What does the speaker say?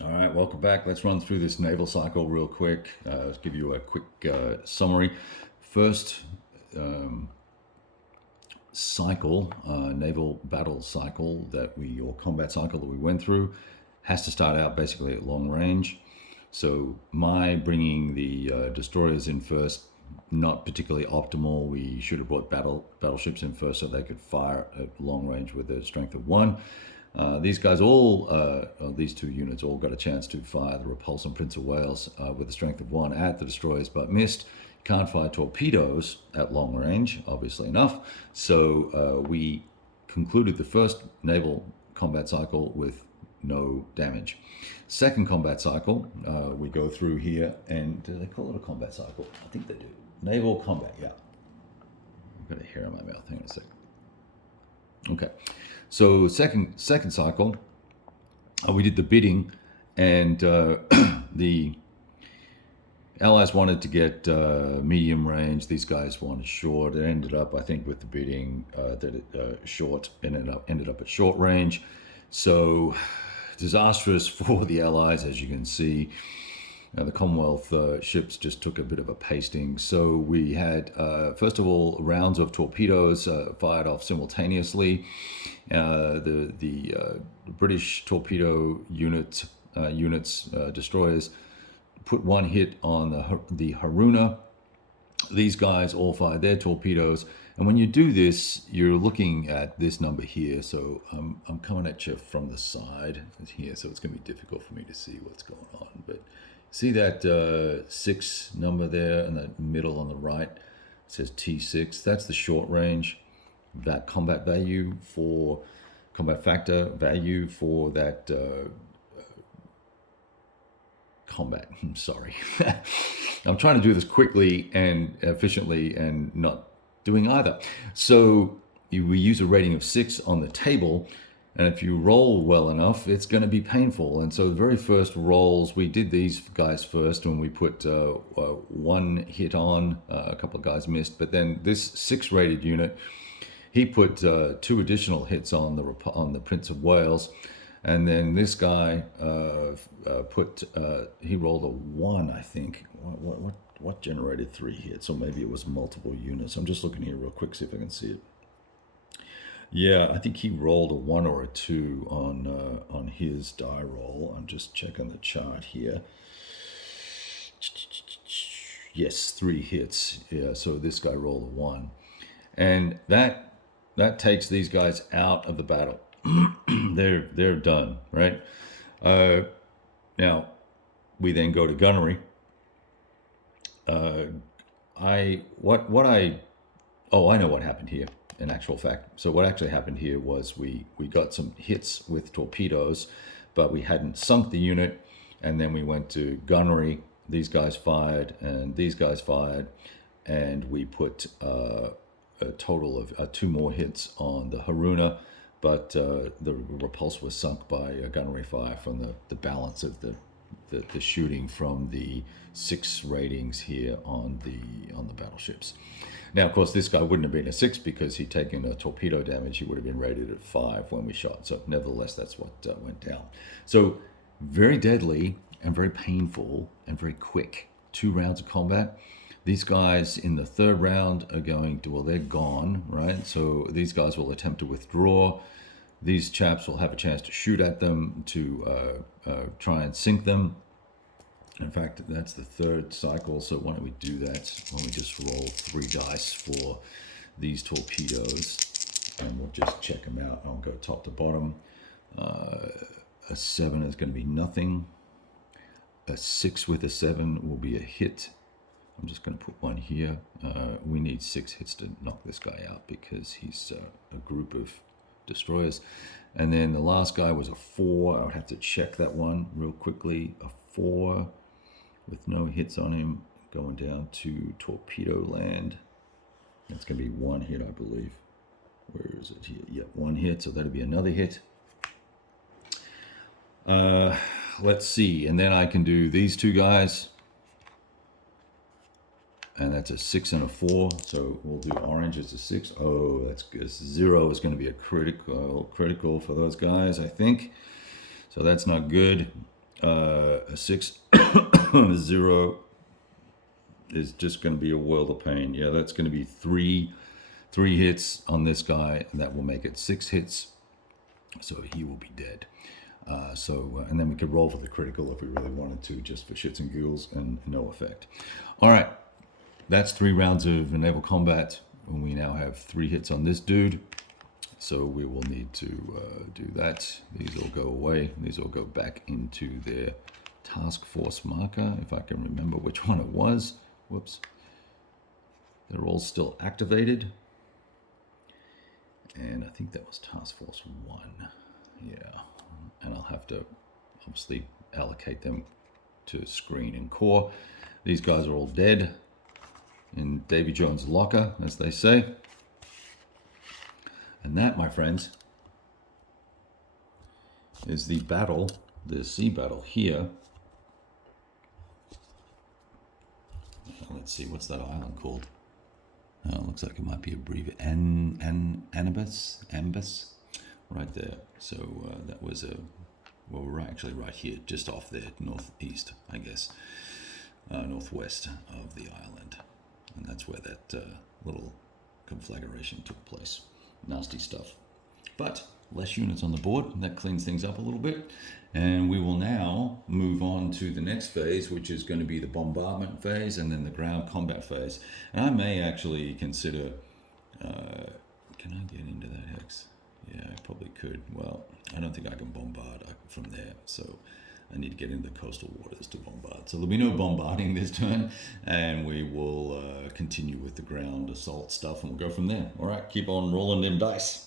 All right, welcome back. Let's run through this naval cycle real quick. Let's give you a quick summary. First cycle, naval battle cycle or combat cycle that we went through, has to start out basically at long range. So my bringing the destroyers in first, not particularly optimal. We should have brought battleships in first so they could fire at long range with a strength of 1. These guys these two units all got a chance to fire the Repulse and Prince of Wales with a strength of 1 at the destroyers, but missed. Can't fire torpedoes at long range, obviously enough. So we concluded the first naval combat cycle with no damage. Second combat cycle, we go through here, and do they call it a combat cycle? I think they do. Naval combat, yeah. I've got a hair in my mouth. Hang on a second. Okay, so second cycle, we did the bidding, and the Allies wanted to get medium range. These guys wanted short. It ended up, I think, with the bidding short ended up at short range. So disastrous for the Allies, as you can see. The Commonwealth ships just took a bit of a pasting. So we had, first of all, rounds of torpedoes fired off simultaneously. The British torpedo units, destroyers, put one hit on the Haruna. These guys all fired their torpedoes. And when you do this, you're looking at this number here. So I'm coming at you from the side here, so it's going to be difficult for me to see what's going on. But see that 6 number there in the middle on the right? It says T6. That's the short range. That combat factor value for that combat. I'm sorry. I'm trying to do this quickly and efficiently and not doing either. So we use a rating of 6 on the table, and if you roll well enough, it's going to be painful. And so the very first rolls, we did these guys first when we put 1 hit on. A couple of guys missed, but then this 6 rated unit, he put 2 additional hits on the Prince of Wales. And then this guy he rolled a 1, I think. What generated 3 hits? Or maybe it was multiple units. I'm just looking here real quick, see if I can see it. Yeah, I think he rolled a 1 or a 2 on his die roll. I'm just checking the chart here. Yes, 3 hits. Yeah, so this guy rolled a 1, and that takes these guys out of the battle. They're done, right? Now we then go to gunnery. I know what happened here. In actual fact, so what actually happened here was we got some hits with torpedoes, but we hadn't sunk the unit, and then we went to gunnery. These guys fired, and these guys fired, and we put a total of 2 more hits on the Haruna. But the repulse was sunk by gunnery fire from the balance of the shooting from the 6 ratings here on the battleships. Now, of course, this guy wouldn't have been a 6 because he'd taken a torpedo damage. He would have been rated at 5 when we shot. So nevertheless, that's what went down. So very deadly and very painful and very quick. 2 rounds of combat. These guys in the 3rd round are they're gone, right? So these guys will attempt to withdraw. These chaps will have a chance to shoot at them, to try and sink them. In fact, that's the 3rd cycle, so why don't we do that? Why don't we just roll 3 dice for these torpedoes, and we'll just check them out. I'll go top to bottom. A 7 is going to be nothing. A 6 with a 7 will be a hit. I'm just going to put 1 here. We need 6 hits to knock this guy out because he's a group of destroyers. And then the last guy was a 4. I would have to check that one real quickly. A 4 with no hits on him, going down to torpedo land. That's going to be 1 hit, I believe. Where is it here? Yeah, 1 hit, so that'll be another hit. Let's see, and then I can do these 2 guys, and that's a 6 and a 4. So we'll do orange as a 6. Oh, that's good. 0 is going to be a critical for those guys, I think. So that's not good. A 6 on a 0 is just going to be a world of pain. Yeah, that's going to be three hits on this guy, and that will make it 6 hits. So he will be dead. And then we could roll for the critical if we really wanted to, just for shits and giggles, and no effect. All right, that's 3 rounds of naval combat, and we now have 3 hits on this dude. So we will need to do that. These all go away. These all go back into their task force marker, if I can remember which one it was. Whoops. They're all still activated. And I think that was task force 1. Yeah. And I'll have to obviously allocate them to screen and core. These guys are all dead in Davy Jones' locker, as they say. And that, my friends, is the battle, the sea battle here. Let's see, what's that island called? Looks like it might be abbreviated Ambus, right there. So that was well, we're actually right here, just off there, northeast, I guess, northwest of the island, and that's where that little conflagration took place. Nasty stuff, but less units on the board. That cleans things up a little bit, and we will now move on to the next phase, which is going to be the bombardment phase and then the ground combat phase. And I may actually consider can I get into that hex? Yeah, I probably could. Well, I don't think I can bombard from there, so I need to get into the coastal waters to bombard. So there'll be no bombarding this turn, and we will continue with the ground assault stuff, and we'll go from there. All right, keep on rolling them dice.